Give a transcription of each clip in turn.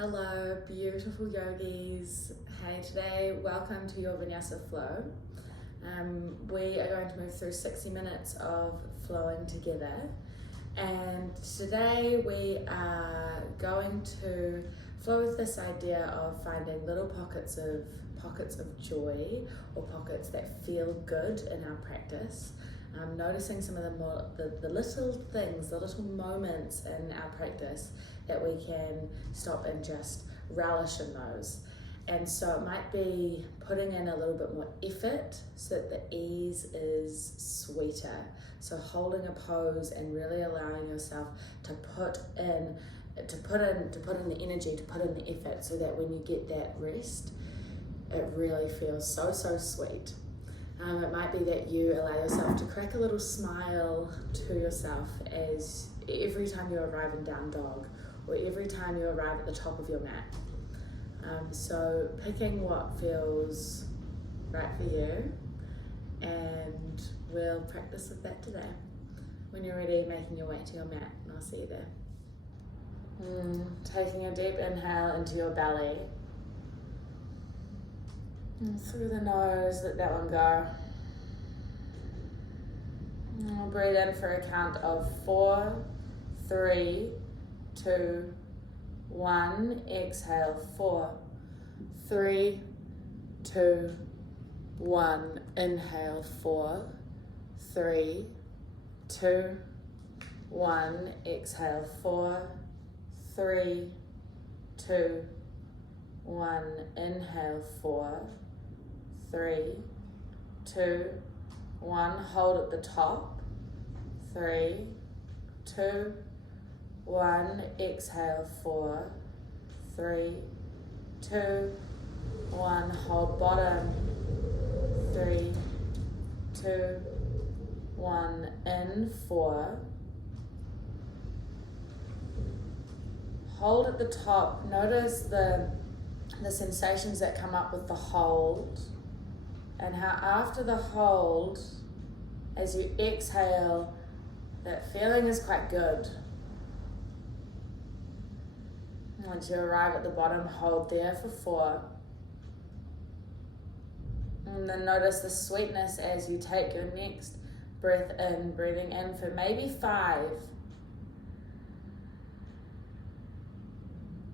Hello, beautiful yogis. Hey, today, welcome to your Vinyasa Flow. We are going to move through 60 minutes of flowing together. And today we are going to flow with this idea of finding little pockets of joy or pockets that feel good in our practice. Noticing some of the little things, the little moments in our practice that we can stop and just relish in those. And so it might be putting in a little bit more effort so that the ease is sweeter. So holding a pose and really allowing yourself to put in the energy, to put in the effort, so that when you get that rest, it really feels so sweet. It might be that you allow yourself to crack a little smile to yourself as every time you arrive in down dog, or every time you arrive at the top of your mat. So picking what feels right for you, and we'll practice with that today. When you're ready, making your way to your mat, and I'll see you there. Taking a deep inhale into your belly. And through the nose, let that one go. And we'll breathe in for a count of 4, 3, 2, 1. Exhale, 4, 3, 2, 1. Inhale, 4, 3, 2, 1. Exhale, 4, 3, 2, 1. Inhale, 4, 3, 2, 1. Hold at the top. 3, 2, 1. Exhale, 4, 3, 2, 1. Hold bottom. 3, 2, 1. In, 4. Hold at the top. Notice the sensations that come up with the hold, and how after the hold, as you exhale, that feeling is quite good. Once you arrive at the bottom, hold there for 4. And then notice the sweetness as you take your next breath in, breathing in for maybe 5.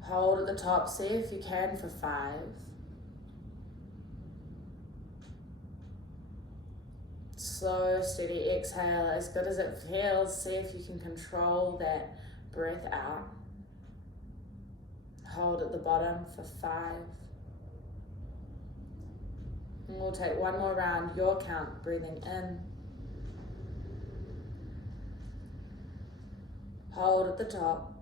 Hold at the top, see if you can for 5. Slow, steady exhale, as good as it feels. See if you can control that breath out. Hold at the bottom for 5. And we'll take one more round, your count, breathing in. Hold at the top.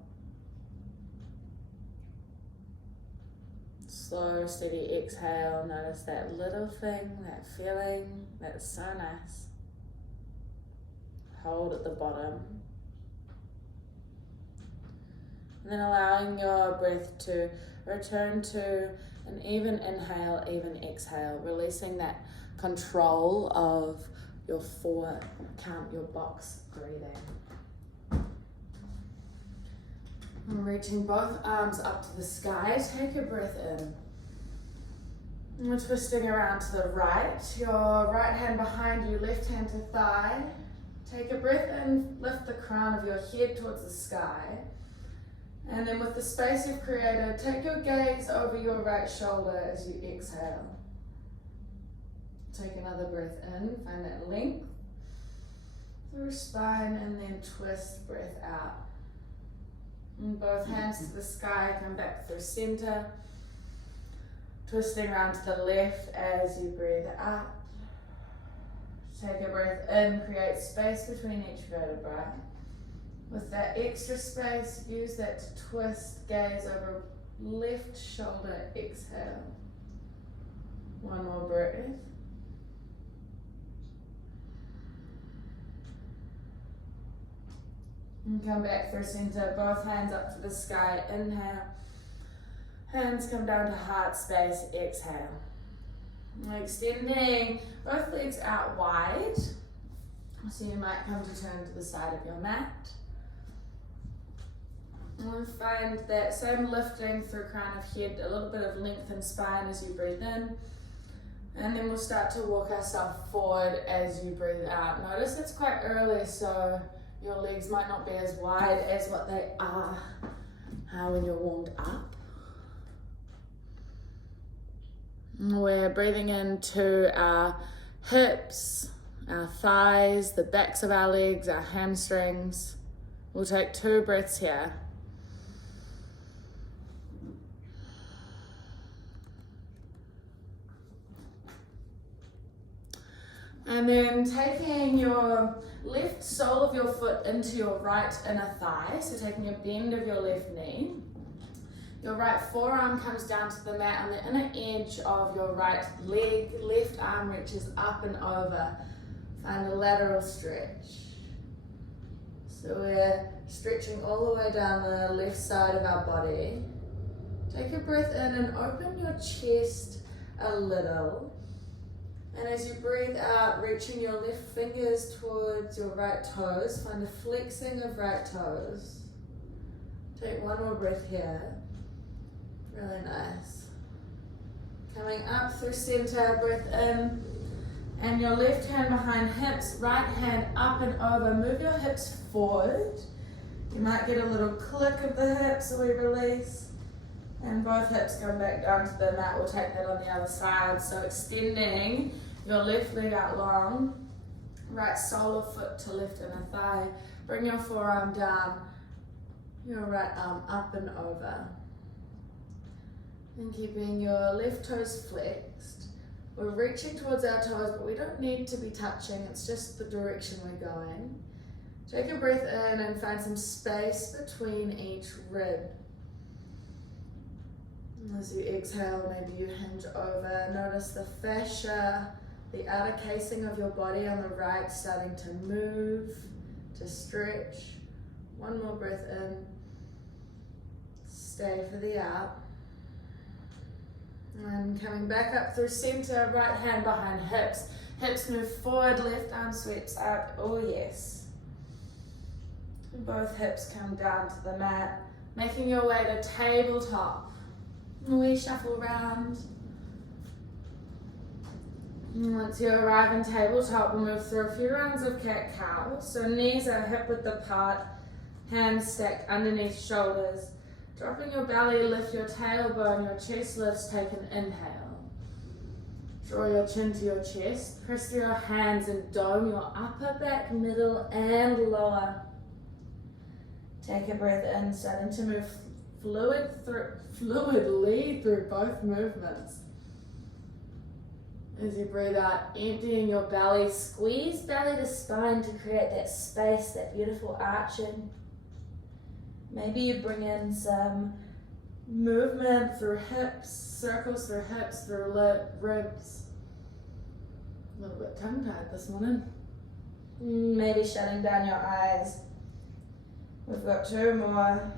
Slow, steady exhale. Notice that little thing, that feeling, that's so nice. Hold at the bottom. And then allowing your breath to return to an even inhale, even exhale, releasing that control of your 4 count, your box breathing. And reaching both arms up to the sky, take a breath in. And we're twisting around to the right, your right hand behind you, left hand to thigh. Take a breath in, lift the crown of your head towards the sky. And then with the space you've created, take your gaze over your right shoulder as you exhale. Take another breath in, find that length through spine, and then twist, breath out. And both hands to the sky, come back through center. Twisting around to the left as you breathe out. Take a breath in, create space between each vertebrae. With that extra space, use that to twist, gaze over left shoulder, exhale. One more breath. And come back through center, both hands up to the sky, inhale. Hands come down to heart space, exhale. Extending both legs out wide. So you might come to turn to the side of your mat. And find that same lifting through crown of head, a little bit of length in spine as you breathe in. And then we'll start to walk ourselves forward as you breathe out. Notice it's quite early, so your legs might not be as wide as what they are when you're warmed up. We're breathing into our hips, our thighs, the backs of our legs, our hamstrings. We'll take 2 breaths here. And then taking your left sole of your foot into your right inner thigh, so taking a bend of your left knee. Your right forearm comes down to the mat on the inner edge of your right leg. Left arm reaches up and over. Find a lateral stretch. So we're stretching all the way down the left side of our body. Take a breath in and open your chest a little. And as you breathe out, reaching your left fingers towards your right toes. Find a flexing of right toes. Take one more breath here. Really nice. Coming up through center, breath in. And your left hand behind hips, right hand up and over. Move your hips forward. You might get a little click of the hips as we release. And both hips come back down to the mat. We'll take that on the other side. So extending your left leg out long. Right sole of foot to left inner thigh. Bring your forearm down. Your right arm up and over. And keeping your left toes flexed. We're reaching towards our toes, but we don't need to be touching. It's just the direction we're going. Take a breath in and find some space between each rib. As you exhale, maybe you hinge over. Notice the fascia, the outer casing of your body on the right starting to move, to stretch. One more breath in. Stay for the out. And coming back up through center, right hand behind hips. Hips move forward, left arm sweeps up. Oh yes. Both hips come down to the mat. Making your way to tabletop. We shuffle round. And once you arrive in tabletop, we'll move through a few rounds of cat-cow. So knees are hip width apart, hands stacked underneath shoulders. Dropping your belly, lift your tailbone, your chest lifts, take an inhale. Draw your chin to your chest, press through your hands and dome your upper back, middle and lower. Take a breath in, starting to move fluidly through both movements. As you breathe out, emptying your belly, squeeze belly to spine to create that space, that beautiful arching. Maybe you bring in some movement through hips, circles through hips, through ribs. A little bit tongue-tied this morning. Maybe shutting down your eyes. We've got 2 more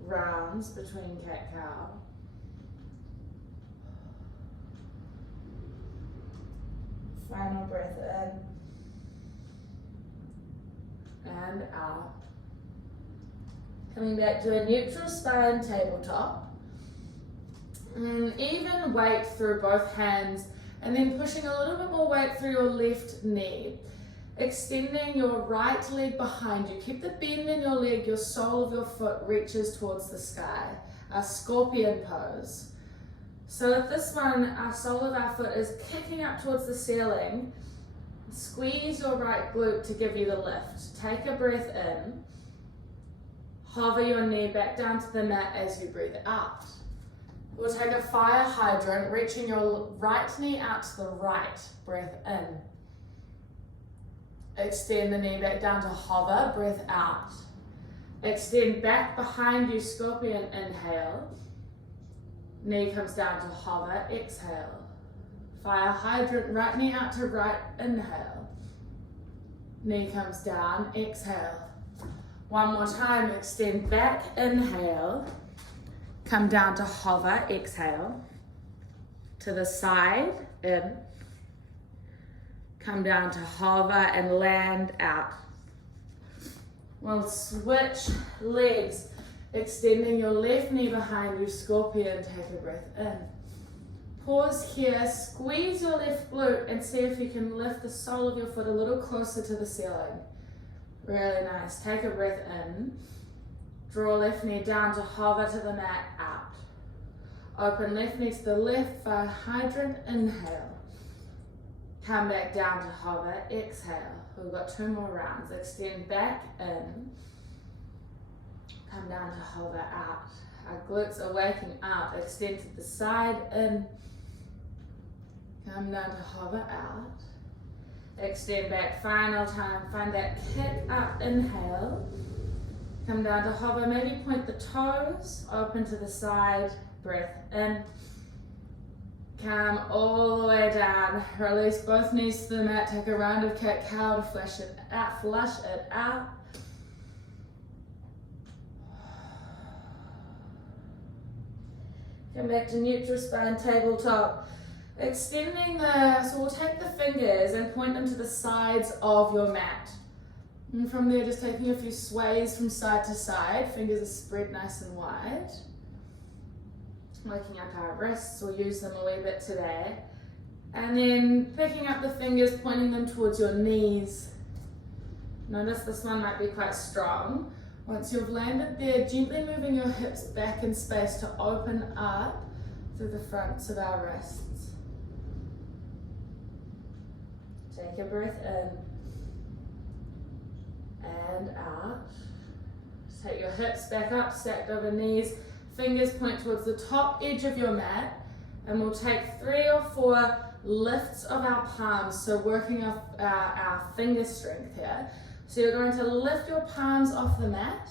rounds between cat-cow. Final breath in. And out. Coming back to a neutral spine tabletop. And even weight through both hands, and then pushing a little bit more weight through your left knee. Extending your right leg behind you. Keep the bend in your leg, your sole of your foot reaches towards the sky. A scorpion pose. So with this one, our sole of our foot is kicking up towards the ceiling. Squeeze your right glute to give you the lift. Take a breath in. Hover your knee back down to the mat as you breathe out. We'll take a fire hydrant, reaching your right knee out to the right. Breath in. Extend the knee back down to hover, breath out. Extend back behind you, scorpion, inhale. Knee comes down to hover, exhale. Fire hydrant, right knee out to right, inhale. Knee comes down, exhale. One more time, extend back, inhale. Come down to hover, exhale. To the side, in. Come down to hover and land out. We'll switch legs. Extending your left knee behind you, scorpion, take a breath in. Pause here, squeeze your left glute and see if you can lift the sole of your foot a little closer to the ceiling. Really nice. Take a breath in. Draw left knee down to hover to the mat, out. Open left knee to the left for hydrant, inhale. Come back down to hover, exhale. We've got 2 more rounds. Extend back in. Come down to hover, out. Our glutes are waking up. Extend to the side, in. Come down to hover, out. Extend back, final time. Find that kick up, inhale. Come down to hover, maybe point the toes, open to the side, breath in. Come all the way down, release both knees to the mat, take a round of cat-cow to flush it out. Come back to neutral spine, tabletop. Extending so we'll take the fingers and point them to the sides of your mat. And from there, just taking a few sways from side to side. Fingers are spread nice and wide. Waking up our wrists, we'll use them a wee bit today. And then picking up the fingers, pointing them towards your knees. Notice this one might be quite strong. Once you've landed there, gently moving your hips back in space to open up through the fronts of our wrists. Take a breath in and out. Take your hips back up, stacked over knees. Fingers point towards the top edge of your mat, and we'll take 3 or 4 lifts of our palms, so working off our finger strength here. So you're going to lift your palms off the mat,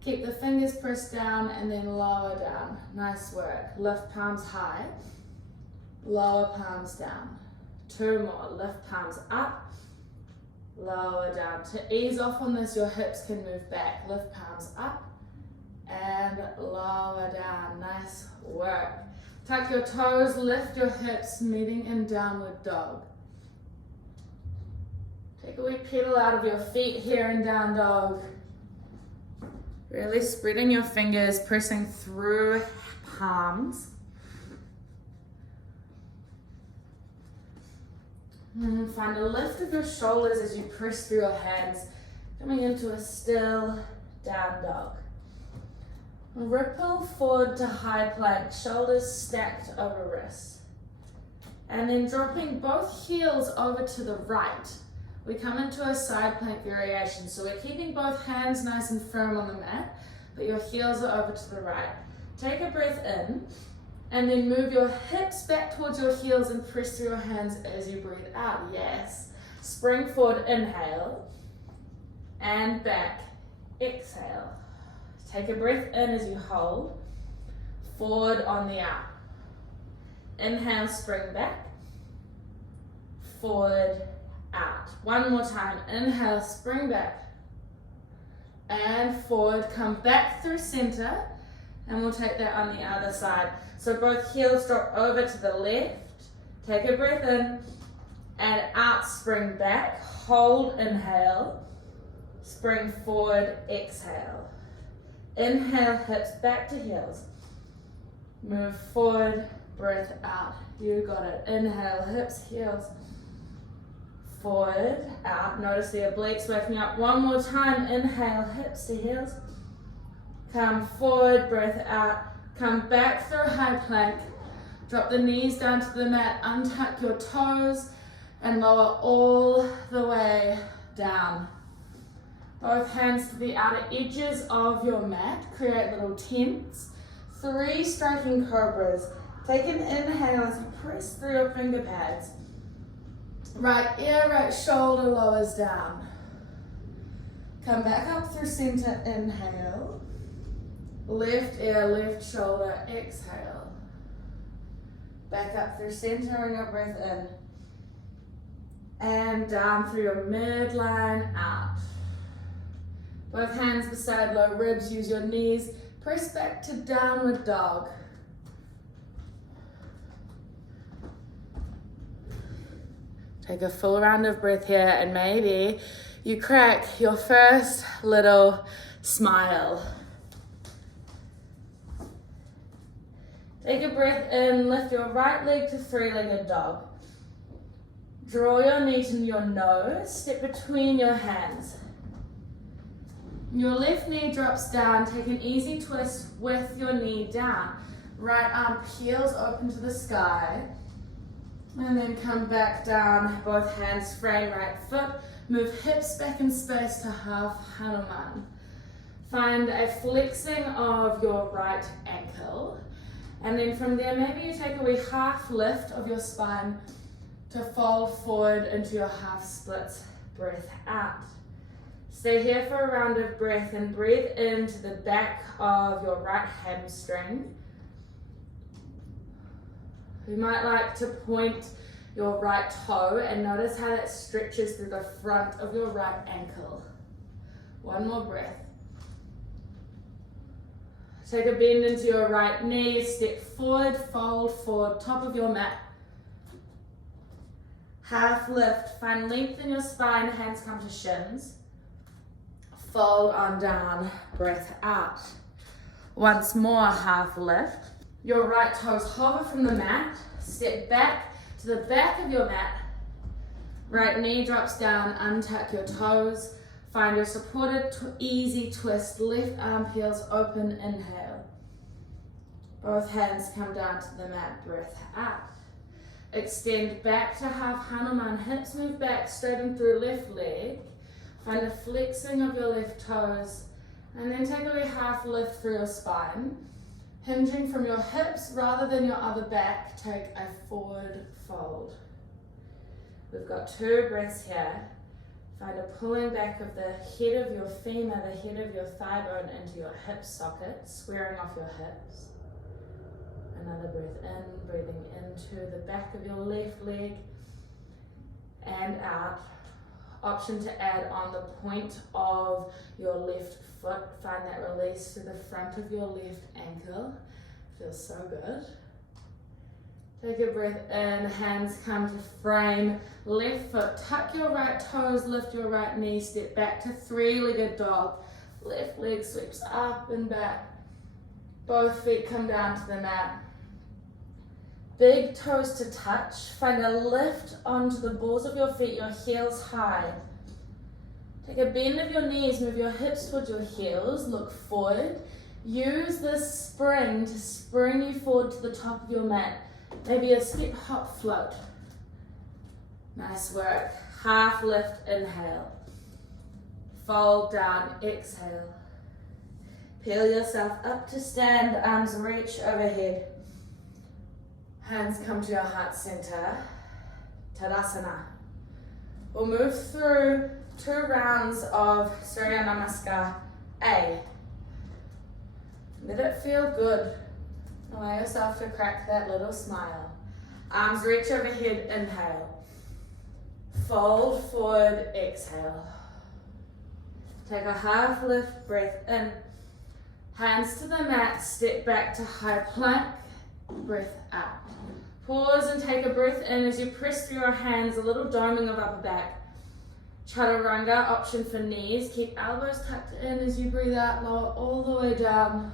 keep the fingers pressed down, and then lower down. Nice work. Lift palms high, lower palms down. 2 more. Lift palms up, lower down. To ease off on this, your hips can move back. Lift palms up and lower down. Nice work. Tuck your toes, lift your hips, meeting in downward dog. Take a wee pedal out of your feet here in down dog. Really spreading your fingers, pressing through palms. And find a lift of your shoulders as you press through your hands, coming into a still down dog. Ripple forward to high plank, shoulders stacked over wrists. And then dropping both heels over to the right. We come into a side plank variation. So we're keeping both hands nice and firm on the mat, but your heels are over to the right. Take a breath in, and then move your hips back towards your heels and press through your hands as you breathe out. Yes. Spring forward, inhale, and back, exhale. Take a breath in as you hold, forward on the out. Inhale, spring back, forward, out. One more time, inhale, spring back, and forward, come back through center, and we'll take that on the other side. So both heels drop over to the left, take a breath in, and out, spring back, hold, inhale, spring forward, exhale. Inhale, hips back to heels. Move forward, breath out. You got it. Inhale, hips, heels. Forward, out. Notice the obliques working up. One more time. Inhale, hips to heels. Come forward, breath out. Come back through high plank. Drop the knees down to the mat. Untuck your toes and lower all the way down. Both hands to the outer edges of your mat. Create little tents. 3 striking cobras. Take an inhale as you press through your finger pads. Right ear, right shoulder lowers down. Come back up through center, inhale. Left ear, left shoulder, exhale. Back up through center and your breath in. And down through your midline, out. Both hands beside low ribs, use your knees. Press back to downward dog. Take a full round of breath here, and maybe you crack your first little smile. Take a breath in, lift your right leg to three-legged dog. Draw your knee to your nose, step between your hands. Your left knee drops down, take an easy twist with your knee down. Right arm peels open to the sky. And then come back down, both hands frame right foot. Move hips back in space to half Hanuman. Find a flexing of your right ankle. And then from there, maybe you take a wee half lift of your spine to fold forward into your half splits. Breath out. Stay here for a round of breath and breathe into the back of your right hamstring. You might like to point your right toe and notice how that stretches through the front of your right ankle. One more breath. Take a bend into your right knee, step forward, fold forward, top of your mat. Half lift, find length in your spine, hands come to shins. Fold on down, breath out. Once more, half lift. Your right toes hover from the mat, step back to the back of your mat. Right knee drops down, untuck your toes. Find your supported easy twist, left arm peels open, inhale. Both hands come down to the mat, breath out. Extend back to half Hanuman, hips move back, straighten through left leg. Find the flexing of your left toes, and then take a wee half lift through your spine. Hinging from your hips rather than your other back, take a forward fold. We've got 2 breaths here. Find a pulling back of the head of your femur, the head of your thigh bone into your hip socket, squaring off your hips. Another breath in, breathing into the back of your left leg and out. Option to add on the point of your left foot. Find that release through the front of your left ankle. Feels so good. Take a breath in, hands come to frame, left foot, tuck your right toes, lift your right knee, step back to three-legged dog. Left leg sweeps up and back. Both feet come down to the mat. Big toes to touch. Find a lift onto the balls of your feet, your heels high. Take a bend of your knees, move your hips towards your heels, look forward. Use this spring to spring you forward to the top of your mat. Maybe a skip, hop, float. Nice work. Half lift, inhale. Fold down, exhale. Peel yourself up to stand, arms reach overhead. Hands come to your heart center. Tadasana. We'll move through 2 rounds of Surya Namaskar A. Let it feel good. Allow yourself to crack that little smile. Arms reach overhead, inhale. Fold forward, exhale. Take a half lift, breath in. Hands to the mat, step back to high plank, breath out. Pause and take a breath in as you press through your hands, a little doming of upper back. Chaturanga, option for knees. Keep elbows tucked in as you breathe out, lower all the way down.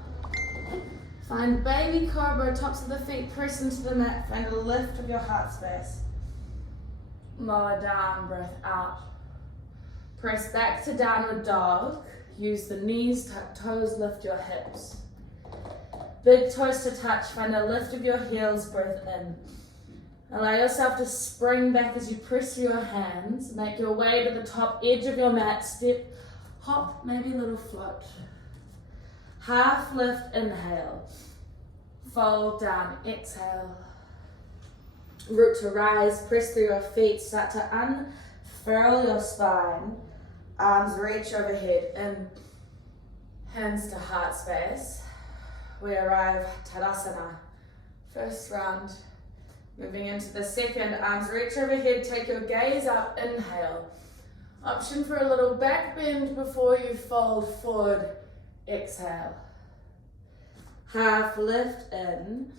Find baby cobra, tops of the feet press into the mat. Find a lift of your heart space. Lower down, breath out. Press back to downward dog. Use the knees, tuck toes, lift your hips. Big toes to touch, find a lift of your heels, breath in. Allow yourself to spring back as you press through your hands. Make your way to the top edge of your mat. Step, hop, maybe a little float. Half lift, inhale. Fold down, exhale. Root to rise, press through your feet. Start to unfurl your spine. Arms reach overhead, in. Hands to heart space. We arrive Tadasana. First round. Moving into the second, arms reach overhead, take your gaze up, inhale. Option for a little back bend before you fold forward, exhale. Half lift in,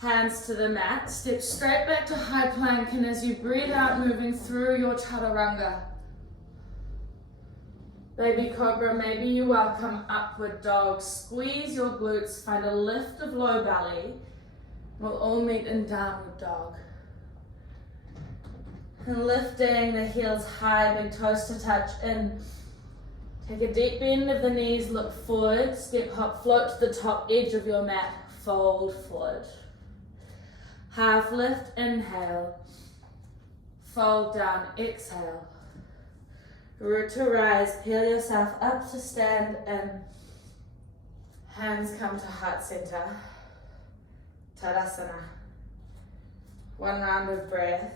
hands to the mat, step straight back to high plank, and as you breathe out, moving through your chaturanga. Baby cobra, maybe you welcome upward dog. Squeeze your glutes, find a lift of low belly. We'll all meet in downward dog. And lifting the heels high, big toes to touch in. Take a deep bend of the knees, look forward, step hop, float to the top edge of your mat, fold forward. Half lift, inhale. Fold down, exhale. Root to rise, peel yourself up to stand in. Hands come to heart center. Tadasana. One round of breath.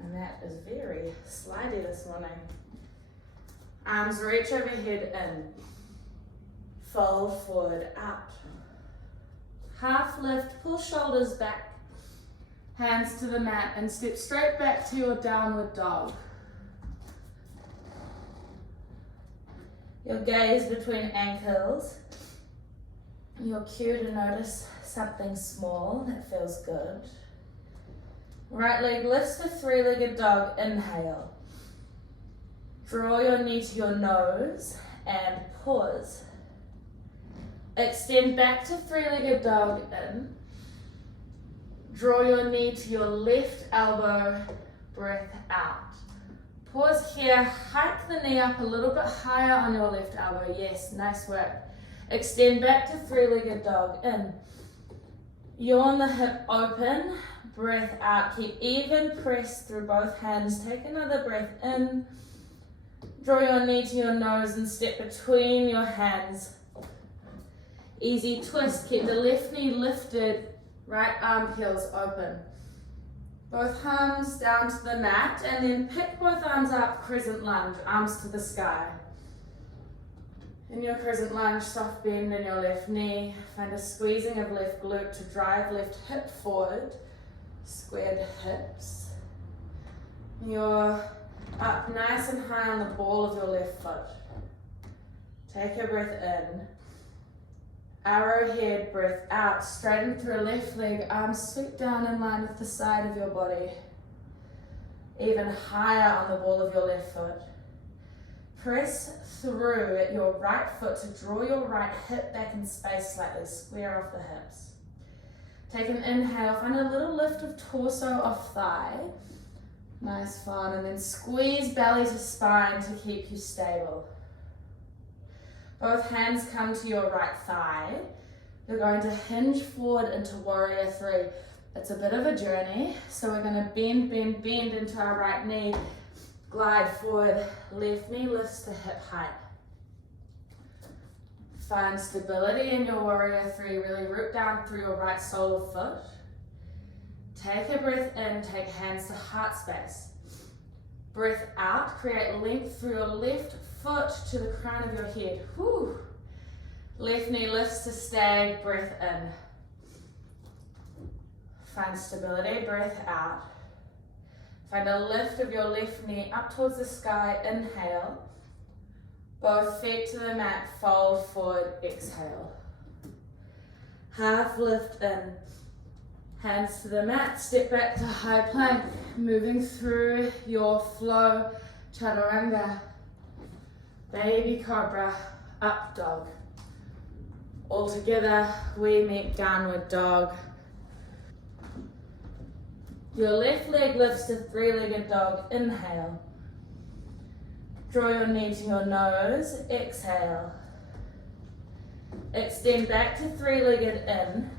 And that is very slidey this morning. Arms reach overhead in. Fold forward, out. Half lift, pull shoulders back. Hands to the mat and step straight back to your downward dog. Your gaze between ankles. Your cue to notice something small that feels good. Right leg lifts to three-legged dog, inhale. Draw your knee to your nose and pause. Extend back to three-legged dog, in. Draw your knee to your left elbow, breath out. Pause here, hike the knee up a little bit higher on your left elbow. Yes, nice work. Extend back to three-legged dog, in. Yawn the hip open, breath out. Keep even press through both hands. Take another breath in. Draw your knee to your nose and step between your hands. Easy twist, keep the left knee lifted, right arm peels open. Both arms down to the mat and then pick both arms up, crescent lunge, arms to the sky. In your crescent lunge, soft bend in your left knee. Find a squeezing of left glute to drive left hip forward. Squared hips. You're up nice and high on the ball of your left foot. Take a breath in. Arrowhead breath out, straighten through left leg, arms sweep down in line with the side of your body. Even higher on the ball of your left foot. Press through at your right foot to draw your right hip back in space slightly, square off the hips. Take an inhale, find a little lift of torso off thigh. Nice fun, and then squeeze belly to spine to keep you stable. Both hands come to your right thigh. You're going to hinge forward into warrior three. It's a bit of a journey, so we're going to bend into our right knee. Glide forward, left knee lifts to hip height. Find stability in your warrior three. Really root down through your right sole of foot. Take a breath in, take hands to heart space. Breath out, create length through your left foot to the crown of your head. Whew. Left knee lifts to stag, breath in. Find stability, breath out. Find a lift of your left knee up towards the sky, inhale. Both feet to the mat, fold forward, exhale. Half lift in. Hands to the mat, step back to high plank, moving through your flow, chaturanga. Baby cobra, up dog. All together, we meet downward dog. Your left leg lifts to three-legged dog, inhale. Draw your knee to your nose, exhale. Extend back to three-legged in.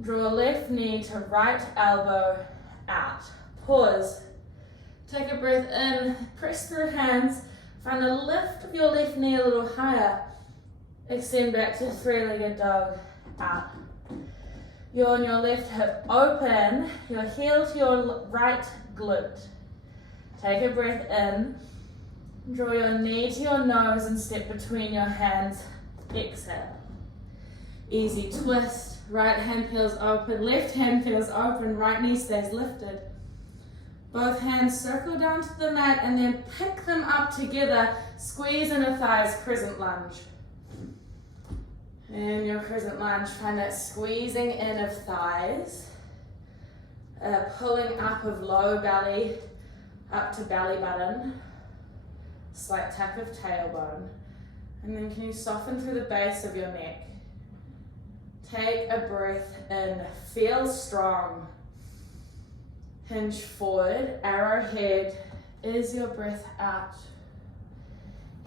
Draw left knee to right elbow, out. Pause. Take a breath in, press through hands. Find a lift of your left knee a little higher. Extend back to three-legged dog, out. Yawn your left hip open, your heel to your right glute. Take a breath in. Draw your knee to your nose and step between your hands. Exhale. Easy twist. Right hand peels open, left hand peels open, right knee stays lifted. Both hands circle down to the mat and then pick them up together. Squeeze inner thighs, crescent lunge. In your crescent lunge, find that squeezing in of thighs. Pulling up of low belly, up to belly button. Slight tuck of tailbone. And then can you soften through the base of your neck? Take a breath in, feel strong. Hinge forward, arrowhead is your breath out.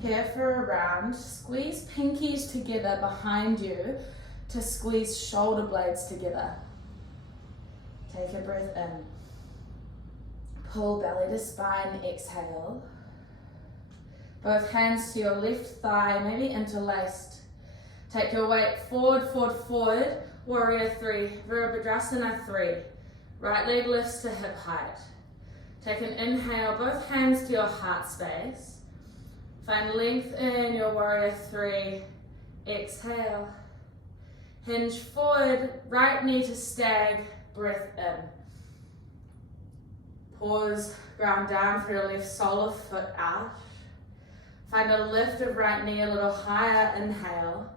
Here for a round, squeeze pinkies together behind you to squeeze shoulder blades together. Take a breath in. Pull belly to spine, exhale. Both hands to your left thigh, maybe interlaced. Take your weight forward, forward, forward. Warrior 3, Virabhadrasana 3. Right leg lifts to hip height. Take an inhale, both hands to your heart space. Find length in your warrior 3. Exhale. Hinge forward, right knee to stag, breath in. Pause, ground down for your left sole of foot out. Find a lift of right knee a little higher, inhale.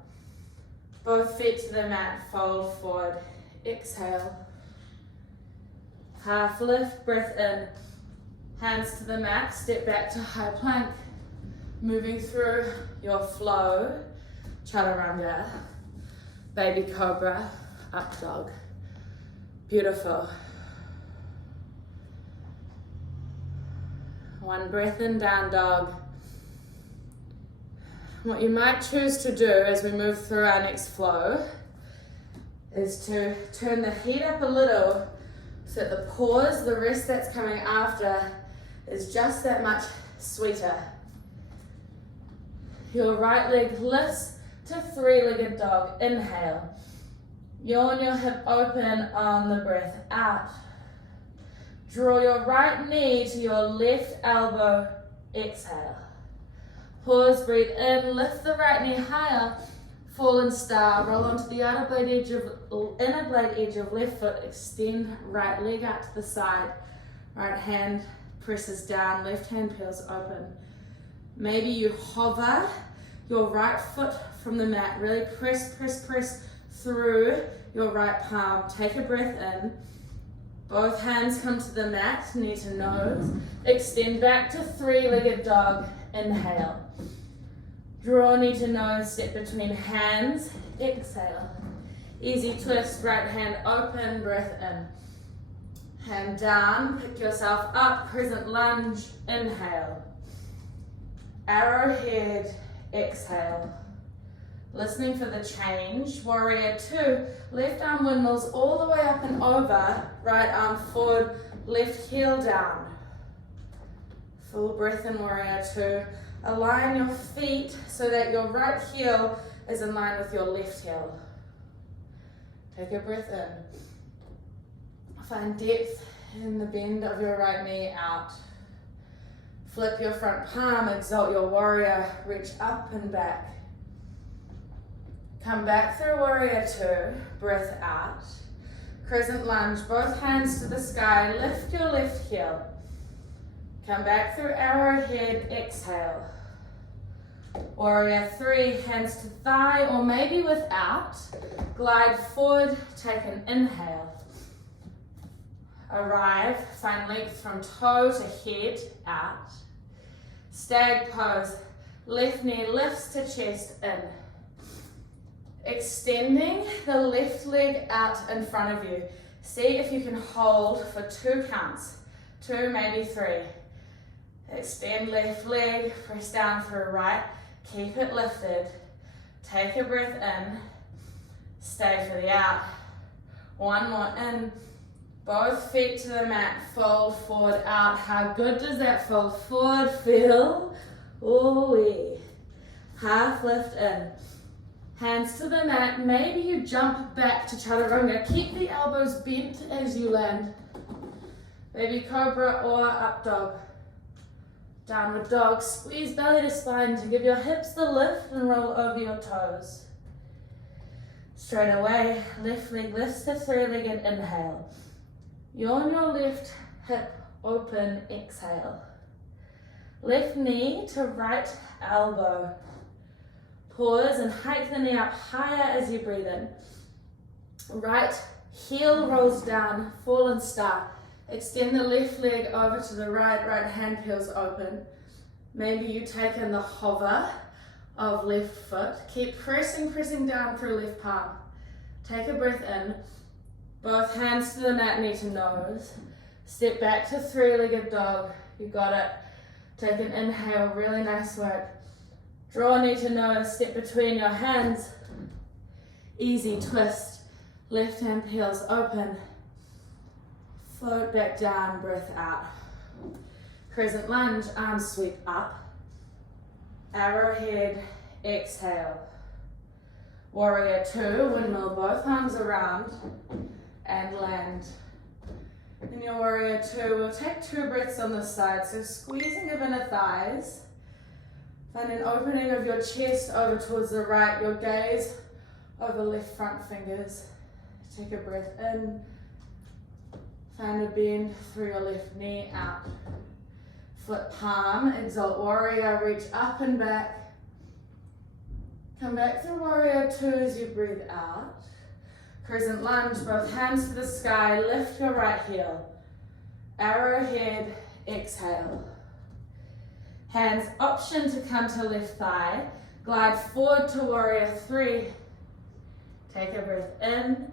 Both feet to the mat, fold forward, exhale. Half lift, breath in. Hands to the mat, step back to high plank. Moving through your flow, chaturanga, baby cobra, up dog. Beautiful. One breath in, down dog. What you might choose to do as we move through our next flow is to turn the heat up a little so that the pause, the rest that's coming after, is just that much sweeter. Your right leg lifts to three-legged dog. Inhale. Yawn your hip open on the breath out. Draw your right knee to your left elbow. Exhale. Pause, breathe in, lift the right knee higher. Fallen star, roll onto the inner blade edge of left foot. Extend right leg out to the side. Right hand presses down, left hand peels open. Maybe you hover your right foot from the mat. Really press, press, press through your right palm. Take a breath in. Both hands come to the mat, knee to nose. Extend back to three-legged dog. Inhale. Draw knee to nose, step between hands. Exhale. Easy twist, right hand open, breath in. Hand down, pick yourself up, crescent lunge. Inhale. Arrowhead, exhale. Listening for the change. Warrior 2, left arm windmills all the way up and over. Right arm forward, left heel down. Full breath in warrior 2. Align your feet so that your right heel is in line with your left heel. Take a breath in. Find depth in the bend of your right knee out. Flip your front palm, exalt your warrior, reach up and back. Come back through warrior 2, breath out. Crescent lunge, both hands to the sky, lift your left heel. Come back through arrowhead, exhale. Warrior 3, hands to thigh or maybe without. Glide forward, take an inhale. Arrive, find length from toe to head, out. Stag pose, left knee lifts to chest, in. Extending the left leg out in front of you. See if you can hold for 2 counts. 2, maybe 3. Extend left leg, press down through right. Keep it lifted. Take a breath in. Stay for the out. One more in. Both feet to the mat. Fold forward, out. How good does that fold forward feel? Ooh-wee. Half lift in. Hands to the mat. Maybe you jump back to chaturanga. Keep the elbows bent as you land. Baby cobra or up dog. Downward dog. Squeeze belly to spine to give your hips the lift and roll over your toes. Straight away, left leg lifts to three-legged inhale. Yawn your left hip open, exhale. Left knee to right elbow. Pause and hike the knee up higher as you breathe in. Right heel rolls down, fallen star. Extend the left leg over to the right, right hand peels open. Maybe you take in the hover of left foot. Keep pressing down through left palm. Take a breath in. Both hands to the mat, knee to nose. Step back to three-legged dog. You got it. Take an inhale, really nice work. Draw knee to nose, step between your hands. Easy twist. Left hand heels open. Float back down, breath out. Crescent lunge, arms sweep up. Arrowhead, exhale. Warrior two, windmill both arms around and land. In your warrior two, we'll take 2 breaths on this side. So squeezing of inner thighs. Find an opening of your chest over towards the right, your gaze over left front fingers. Take a breath in. Find a bend through your left knee, out. Foot palm, exalt warrior, reach up and back. Come back through warrior two as you breathe out. Crescent lunge, both hands to the sky, lift your right heel. Arrowhead, exhale. Hands option to come to left thigh. Glide forward to warrior three. Take a breath in.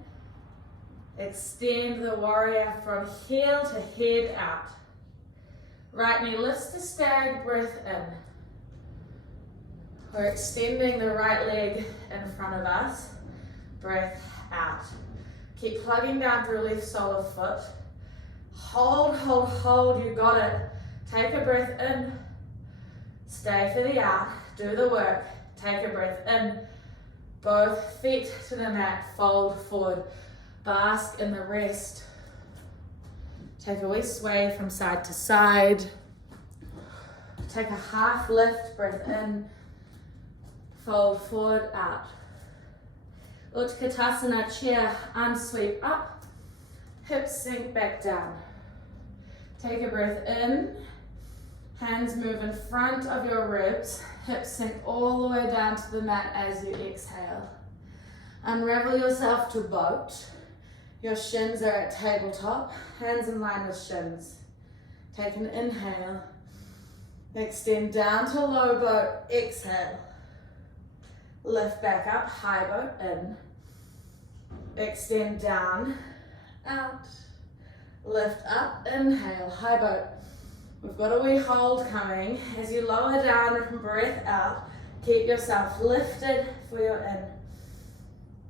Extend the warrior from heel to head out. Right knee lifts to stag, breath in. We're extending the right leg in front of us. Breath out. Keep plugging down through left sole of foot. Hold, hold, hold, you got it. Take a breath in. Stay for the out, do the work. Take a breath in. Both feet to the mat, fold forward. Bask in the rest. Take a wee sway from side to side. Take a half lift, breath in. Fold forward, out. Utkatasana chair, arms sweep up. Hips sink back down. Take a breath in. Hands move in front of your ribs. Hips sink all the way down to the mat as you exhale. Unravel yourself to boat. Your shins are at tabletop. Hands in line with shins. Take an inhale. Extend down to low boat. Exhale. Lift back up. High boat in. Extend down. Out. Lift up. Inhale. High boat. We've got a wee hold coming. As you lower down, breath out. Keep yourself lifted for your in.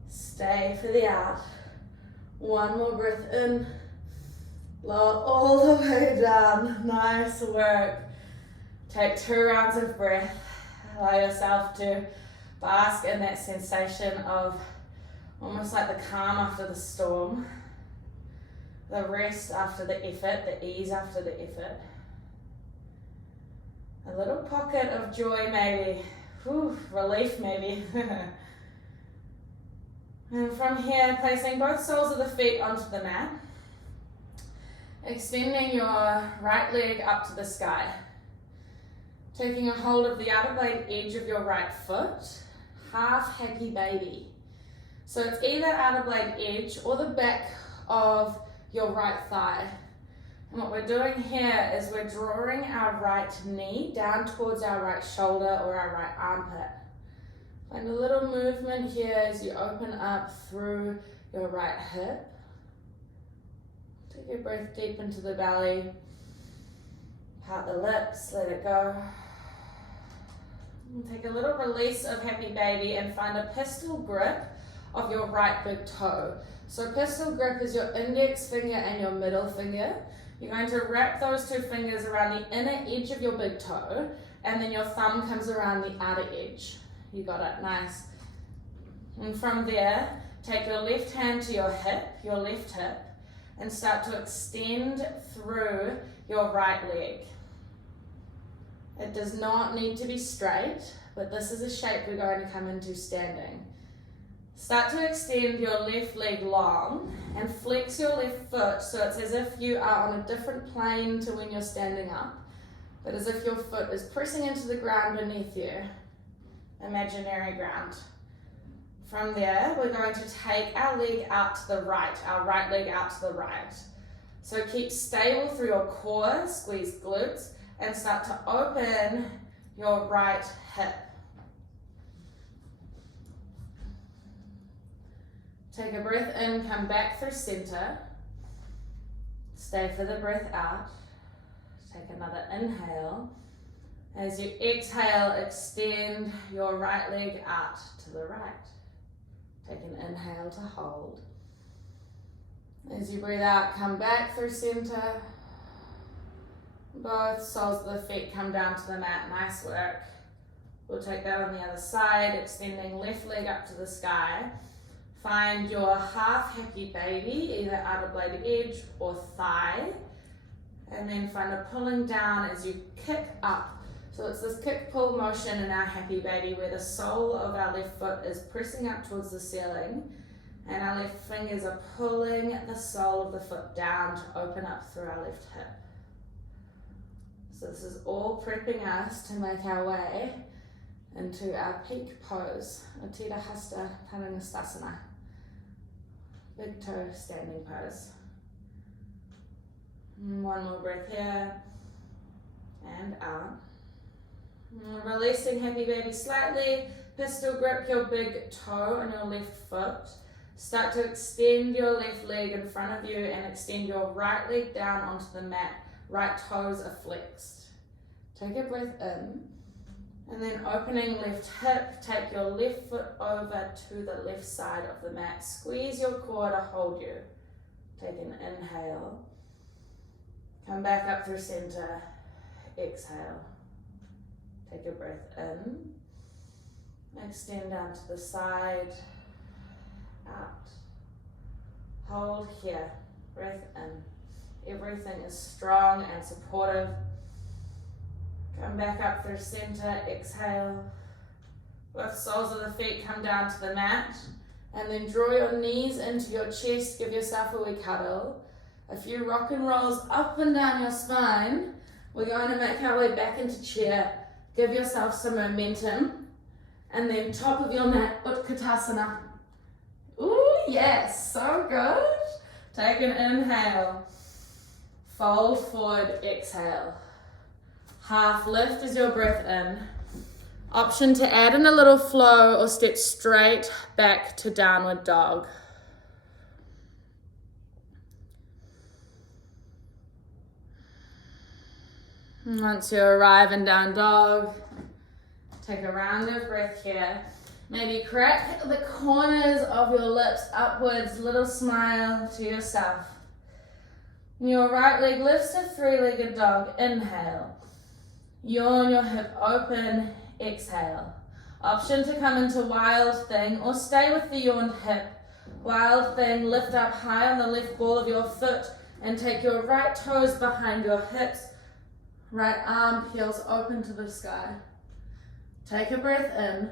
Stay for the out. One more breath in. Lower all the way down. Nice work. Take 2 rounds of breath. Allow yourself to bask in that sensation of almost like the calm after the storm. The rest after the effort, the ease after the effort. A little pocket of joy maybe. Whew, relief maybe. And from here, placing both soles of the feet onto the mat. Extending your right leg up to the sky. Taking a hold of the outer blade edge of your right foot. Half happy baby. So it's either outer blade edge or the back of your right thigh. And what we're doing here is we're drawing our right knee down towards our right shoulder or our right armpit. Find a little movement here as you open up through your right hip. Take a breath deep into the belly. Part the lips, let it go. And take a little release of happy baby and find a pistol grip of your right big toe. So pistol grip is your index finger and your middle finger. You're going to wrap those 2 fingers around the inner edge of your big toe, and then your thumb comes around the outer edge. You got it, nice. And from there, take your left hand to your left hip, and start to extend through your right leg. It does not need to be straight, but this is a shape we're going to come into standing. Start to extend your left leg long and flex your left foot so it's as if you are on a different plane to when you're standing up, but as if your foot is pressing into the ground beneath you, imaginary ground. From there, we're going to take our leg out to the right, our right leg out to the right. So keep stable through your core, squeeze glutes, and start to open your right hip. Take a breath in, come back through center. Stay for the breath out. Take another inhale. As you exhale, extend your right leg out to the right. Take an inhale to hold. As you breathe out, come back through center. Both soles of the feet come down to the mat. Nice work. We'll take that on the other side, extending left leg up to the sky. Find your half happy baby, either outer blade edge or thigh. And then find a pulling down as you kick up. So it's this kick-pull motion in our happy baby where the sole of our left foot is pressing up towards the ceiling and our left fingers are pulling the sole of the foot down to open up through our left hip. So this is all prepping us to make our way into our peak pose, Uttita Hasta Padangusthasana, big toe standing pose. One more breath here and out. Releasing happy baby slightly. Pistol grip your big toe on your left foot. Start to extend your left leg in front of you and extend your right leg down onto the mat. Right toes are flexed. Take a breath in. And then opening left hip, take your left foot over to the left side of the mat. Squeeze your core to hold you. Take an inhale. Come back up through center. Exhale. Take a breath in. Extend down to the side. Out. Hold here. Breath in. Everything is strong and supportive. Come back up through center. Exhale. Both soles of the feet come down to the mat. And then draw your knees into your chest. Give yourself a wee cuddle. A few rock and rolls up and down your spine. We're going to make our way back into chair. Give yourself some momentum. And then top of your mat, Utkatasana. Ooh, yes, so good. Take an inhale. Fold forward, exhale. Half lift as your breath in. Option to add in a little flow or step straight back to downward dog. Once you arrive in down dog, take a round of breath here. Maybe crack the corners of your lips upwards, little smile to yourself. Your right leg lifts to three-legged dog, inhale. Yawn your hip open, exhale. Option to come into wild thing or stay with the yawned hip. Wild thing, lift up high on the left ball of your foot and take your right toes behind your hips. Right arm peels open to the sky. Take a breath in.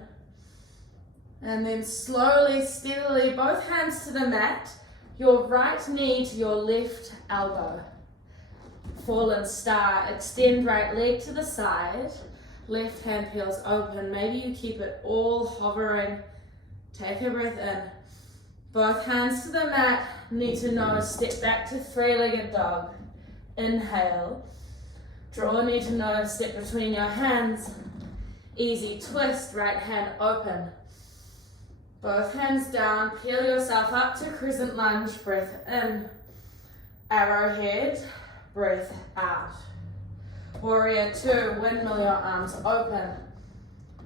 And then slowly, steadily, both hands to the mat. Your right knee to your left elbow. Fallen star. Extend right leg to the side. Left hand peels open. Maybe you keep it all hovering. Take a breath in. Both hands to the mat. Knee to nose. Step back to three-legged dog. Inhale. Draw knee to nose, step between your hands. Easy twist, right hand open. Both hands down, peel yourself up to Crescent Lunge, breath in. Arrowhead, breath out. Warrior 2, windmill your arms open.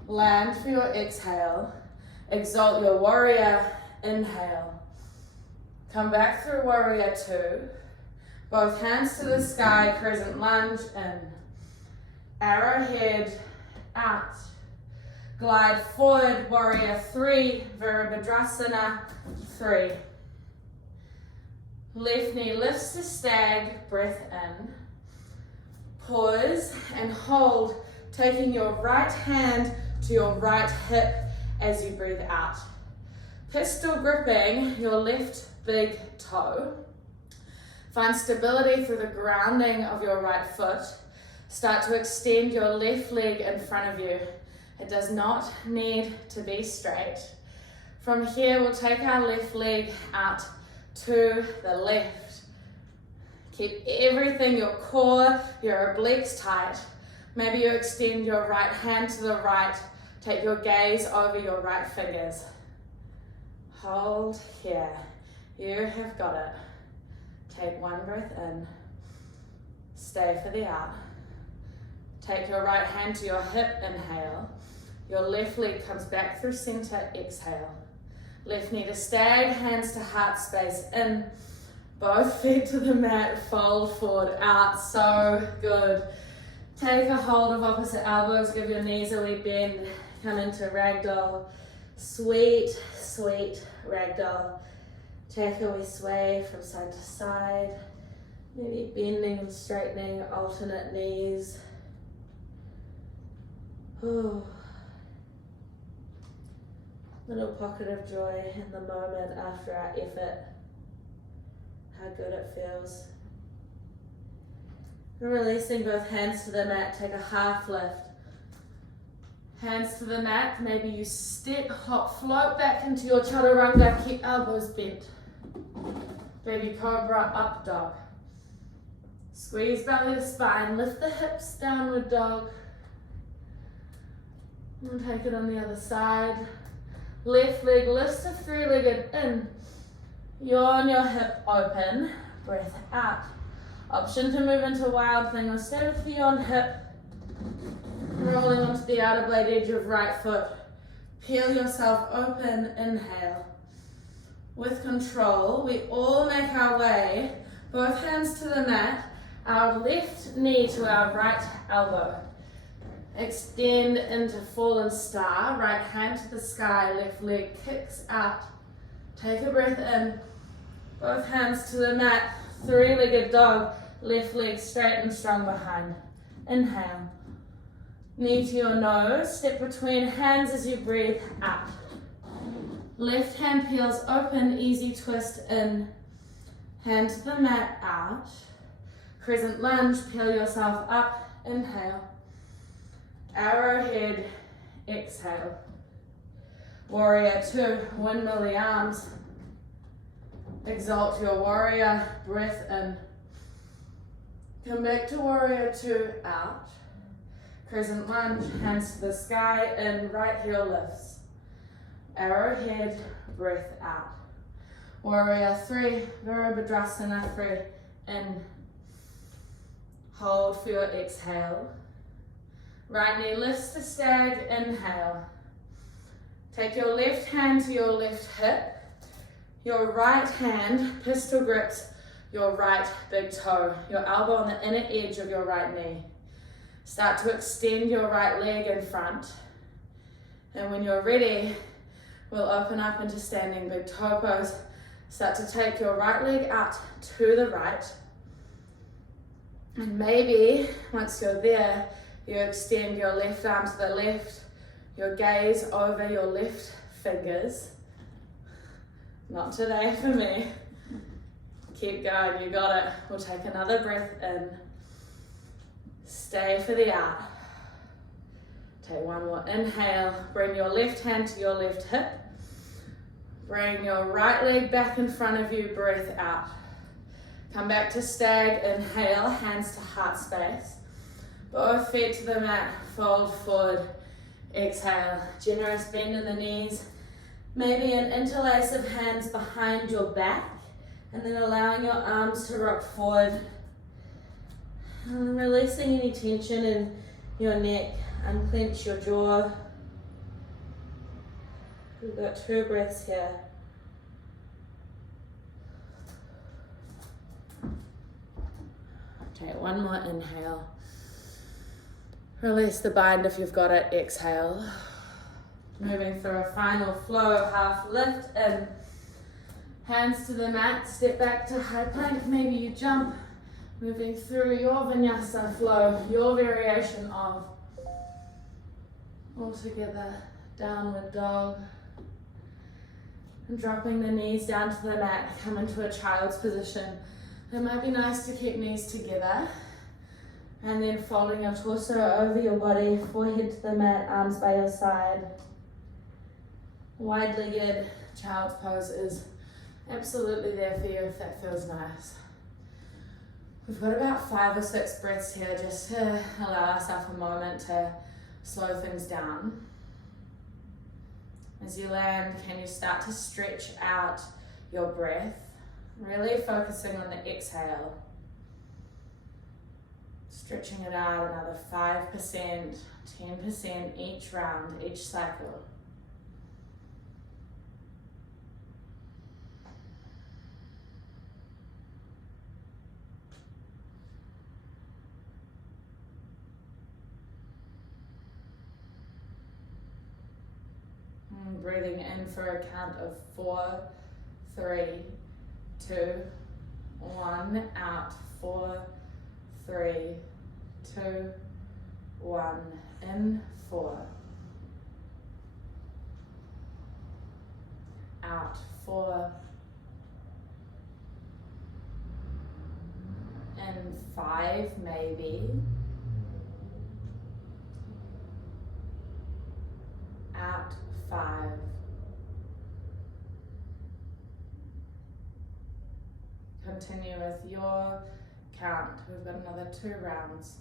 Land for your exhale. Exalt your warrior, inhale. Come back through warrior 2. Both hands to the sky, Crescent Lunge in. Arrowhead out. Glide forward, warrior 3, Virabhadrasana 3. Left knee lifts to stag, breath in. Pause and hold, taking your right hand to your right hip as you breathe out. Pistol gripping your left big toe. Find stability through the grounding of your right foot. Start to extend your left leg in front of you. It does not need to be straight. From here, we'll take our left leg out to the left. Keep everything, your core, your obliques tight. Maybe you extend your right hand to the right. Take your gaze over your right fingers. Hold here. You have got it. Take one breath in. Stay for the out. Take your right hand to your hip, inhale. Your left leg comes back through center, exhale. Left knee to stag, hands to heart space, in. Both feet to the mat, fold forward, out, so good. Take a hold of opposite elbows, give your knees a wee bend, come into Ragdoll. Sweet, sweet Ragdoll. Take a wee sway from side to side, maybe bending and straightening, alternate knees. Ooh. Little pocket of joy in the moment after our effort. How good it feels. Releasing both hands to the mat, take a half lift. Hands to the mat, maybe you step, hop, float back into your chaturanga, keep elbows bent. Baby Cobra, up dog. Squeeze belly to spine, lift the hips, downward dog. And take it on the other side. Left leg lifts to three-legged in. Yawn your hip open, breath out. Option to move into wild thing or stay with the yawned hip. Rolling onto the outer blade edge of right foot. Peel yourself open, inhale. With control, we all make our way, both hands to the mat, our left knee to our right elbow. Extend into fallen star, right hand to the sky, left leg kicks out. Take a breath in, both hands to the mat, three-legged dog, left leg straight and strong behind. Inhale. Knee to your nose, step between hands as you breathe out. Left hand peels open, easy twist in. Hand to the mat, out. Crescent lunge, peel yourself up, inhale. Arrowhead, exhale. Warrior two, windmill the arms. Exalt your warrior, breath in. Come back to warrior two, out. Crescent lunge, hands to the sky, in, right heel lifts. Arrowhead, breath out. Warrior three, Virabhadrasana three, in. Hold for your exhale. Right knee lifts to stag, inhale. Take your left hand to your left hip. Your right hand pistol grips your right big toe, your elbow on the inner edge of your right knee. Start to extend your right leg in front. And when you're ready, we'll open up into standing big toe pose. Start to take your right leg out to the right. And maybe, once you're there, you extend your left arm to the left, your gaze over your left fingers. Not today for me. Keep going, you got it. We'll take another breath in. Stay for the out. Take one more inhale. Bring your left hand to your left hip. Bring your right leg back in front of you, breath out. Come back to stag, inhale, hands to heart space. Both feet to the mat, fold forward, exhale. Generous bend in the knees. Maybe an interlace of hands behind your back, and then allowing your arms to rock forward. And releasing any tension in your neck, unclench your jaw. We've got 2 breaths here. Take one more inhale. Release the bind if you've got it, exhale. Moving through a final flow, half lift in. Hands to the mat, step back to high plank, maybe you jump. Moving through your Vinyasa Flow, your variation of. All together, downward dog. And dropping the knees down to the mat, come into a child's position. It might be nice to keep knees together. And then folding your torso over your body, forehead to the mat, arms by your side. Wide-legged child's pose is absolutely there for you if that feels nice. We've got about 5 or 6 breaths here just to allow ourselves a moment to slow things down. As you land, can you start to stretch out your breath, really focusing on the exhale. Stretching it out another 5%, 10% each round, each cycle. Breathing in for a count of 4, 3, 2, 1. Out. 4, 3, 2, 1. In. 4. Out. 4. In. 5 maybe. Out. 5. Continue with your count. We've got another 2 rounds.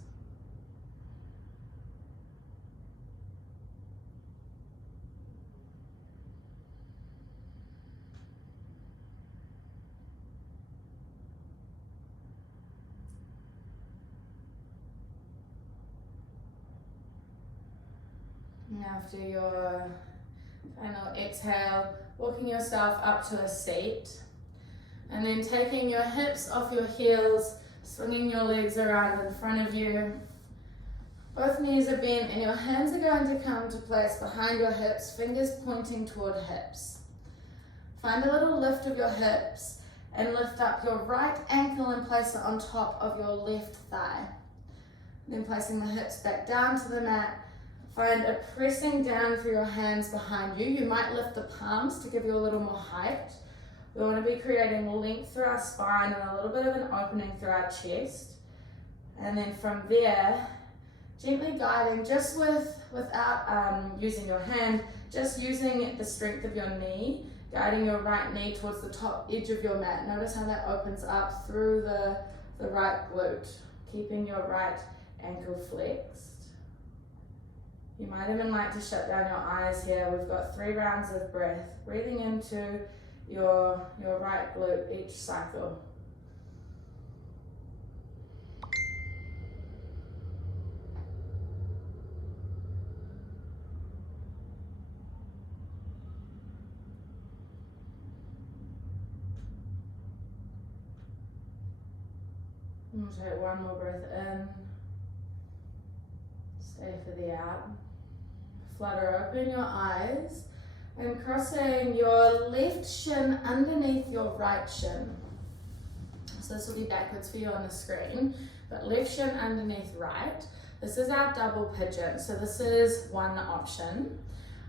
And after your final exhale, walking yourself up to a seat, and then taking your hips off your heels, swinging your legs around in front of you. Both knees are bent and your hands are going to come to place behind your hips, fingers pointing toward hips. Find a little lift of your hips and lift up your right ankle and place it on top of your left thigh. Then placing the hips back down to the mat, find a pressing down through your hands behind you. You might lift the palms to give you a little more height. We want to be creating length through our spine and a little bit of an opening through our chest. And then from there, gently guiding just without using your hand, just using the strength of your knee, guiding your right knee towards the top edge of your mat. Notice how that opens up through the right glute, keeping your right ankle flexed. You might even like to shut down your eyes here. We've got 3 rounds of breath, breathing into your right glute each cycle. And we'll take 1 more breath in. Stay for the out. Flutter open your eyes and crossing your left shin underneath your right shin. So this will be backwards for you on the screen, but left shin underneath right. This is our double pigeon, so this is one option.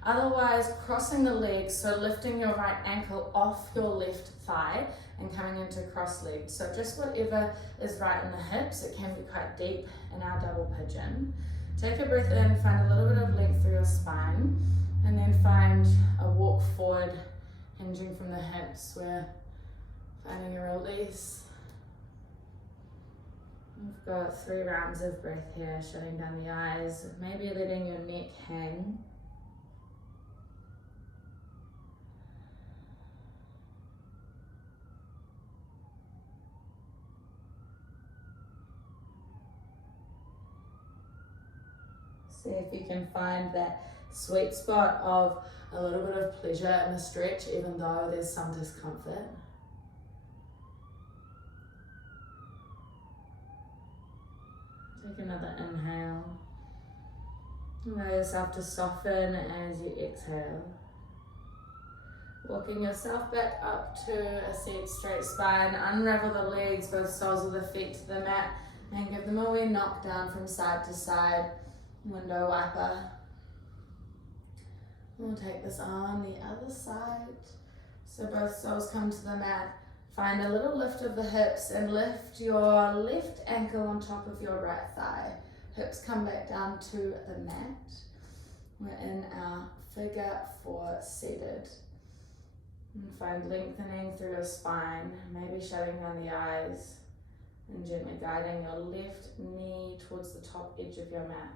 Otherwise, crossing the legs, so lifting your right ankle off your left thigh and coming into cross-legged. So just whatever is right in the hips. It can be quite deep in our double pigeon. Take a breath in, find a little bit of length through your spine, and then find a walk forward, hinging from the hips. We're finding a release. We've got 3 rounds of breath here, shutting down the eyes, maybe letting your neck hang. See if you can find that sweet spot of a little bit of pleasure in the stretch, even though there's some discomfort. Take another inhale. Allow yourself to soften as you exhale. Walking yourself back up to a seat, straight spine. Unravel the legs, both soles of the feet to the mat, and give them a wee knock down from side to side. Window wiper. We'll take this on the other side. So both soles come to the mat. Find a little lift of the hips and lift your left ankle on top of your right thigh. Hips come back down to the mat. We're in our figure 4 seated. And find lengthening through your spine, maybe shutting down the eyes and gently guiding your left knee towards the top edge of your mat.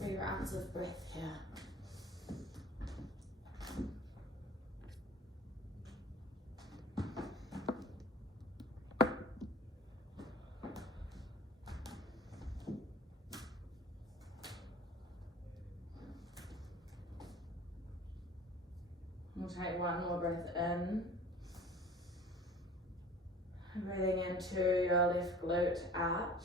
3 rounds of breath here. We'll take one more breath in. Breathing into your left glute out.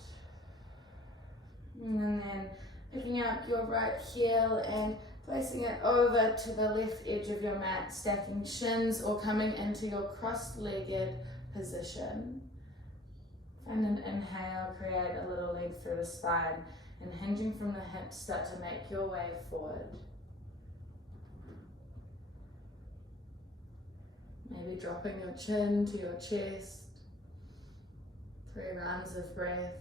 And then picking up your right heel and placing it over to the left edge of your mat, stacking shins or coming into your cross-legged position. And an inhale, create a little length through the spine, and hinging from the hips, start to make your way forward. Maybe dropping your chin to your chest. 3 rounds of breath.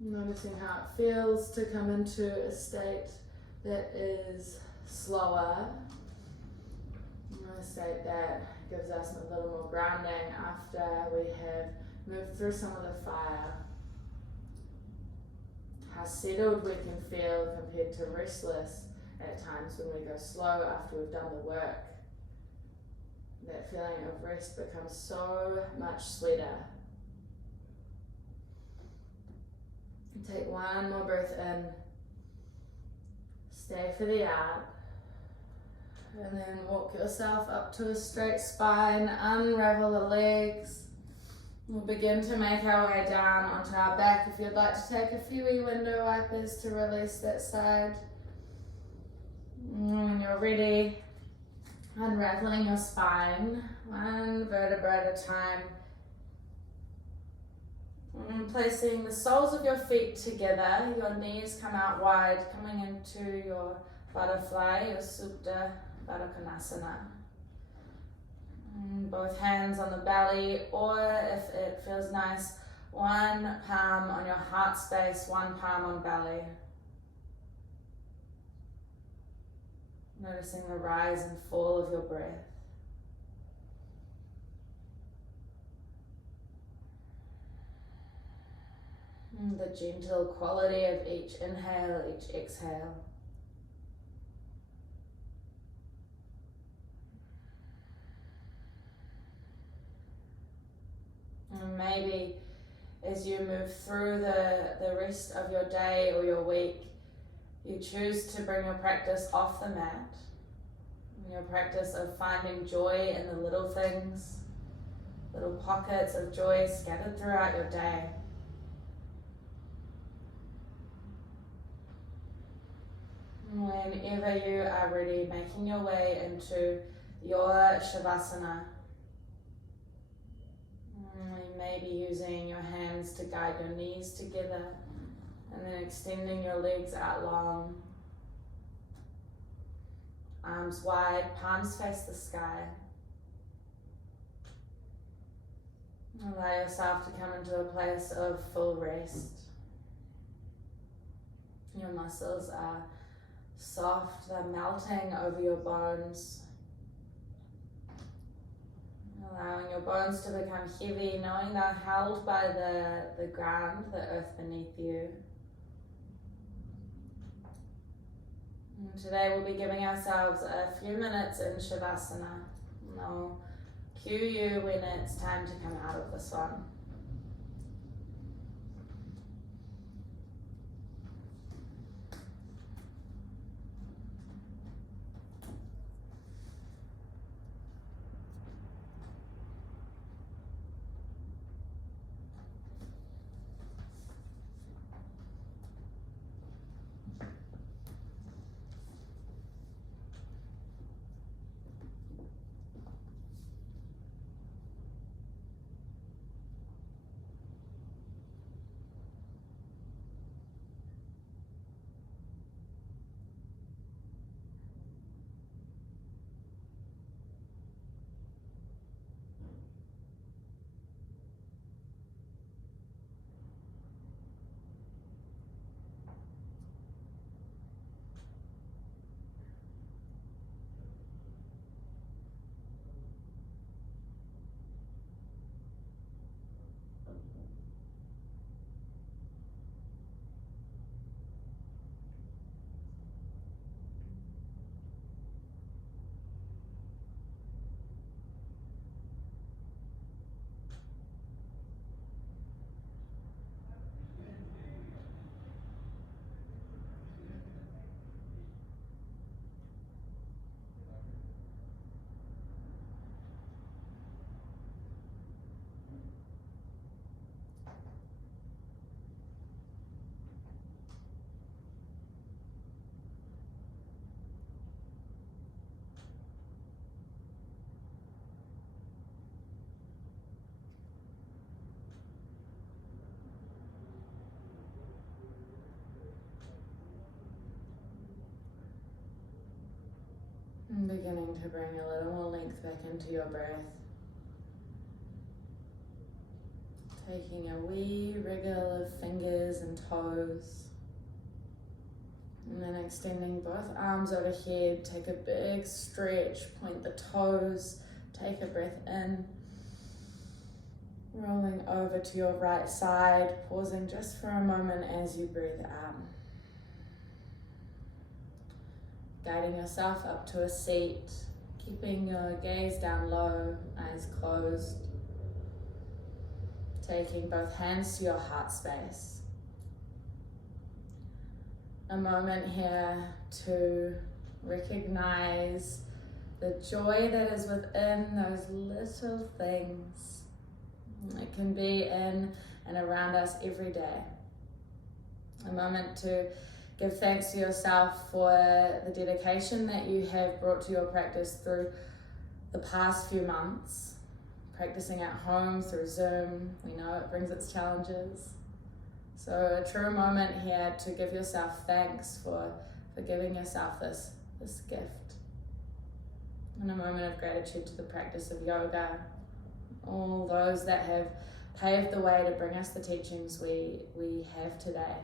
Noticing how it feels to come into a state that is slower. A state that gives us a little more grounding after we have moved through some of the fire. How settled we can feel compared to restless at times when we go slow after we've done the work. That feeling of rest becomes so much sweeter. Take one more breath in. Stay for the out. And then walk yourself up to a straight spine, unravel the legs. We'll begin to make our way down onto our back. If you'd like to take a few window wipers to release that side. And when you're ready, unraveling your spine, one vertebra at a time. And placing the soles of your feet together, your knees come out wide, coming into your butterfly, your Supta Baddha Konasana. Both hands on the belly, or if it feels nice, one palm on your heart space, one palm on belly. Noticing the rise and fall of your breath. And the gentle quality of each inhale, each exhale. And maybe as you move through the rest of your day or your week, you choose to bring your practice off the mat. Your practice of finding joy in the little things, little pockets of joy scattered throughout your day. Whenever you are ready, making your way into your Shavasana. You may be using your hands to guide your knees together and then extending your legs out long. Arms wide, palms face the sky. Allow yourself to come into a place of full rest. Your muscles are soft, they're melting over your bones. Allowing your bones to become heavy, knowing they're held by the ground, the earth beneath you. And today we'll be giving ourselves a few minutes in Shavasana. And I'll cue you when it's time to come out of this one. beginning to bring a little more length back into your breath. Taking a wee wriggle of fingers and toes. And then extending both arms overhead. Take a big stretch, point the toes, take a breath in. Rolling over to your right side, pausing just for a moment as you breathe out. Guiding yourself up to a seat, keeping your gaze down low, eyes closed. Taking both hands to your heart space. A moment here to recognize the joy that is within those little things. It can be in and around us every day. A moment to give thanks to yourself for the dedication that you have brought to your practice through the past few months. Practicing at home through Zoom, we know it brings its challenges. So a true moment here to give yourself thanks for giving yourself this gift. And a moment of gratitude to the practice of yoga, all those that have paved the way to bring us the teachings we have today.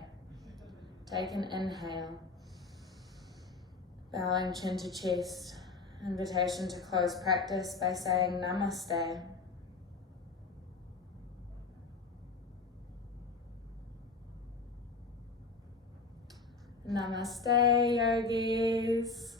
Take an inhale, bowing chin to chest, invitation to close practice by saying Namaste. Namaste, yogis.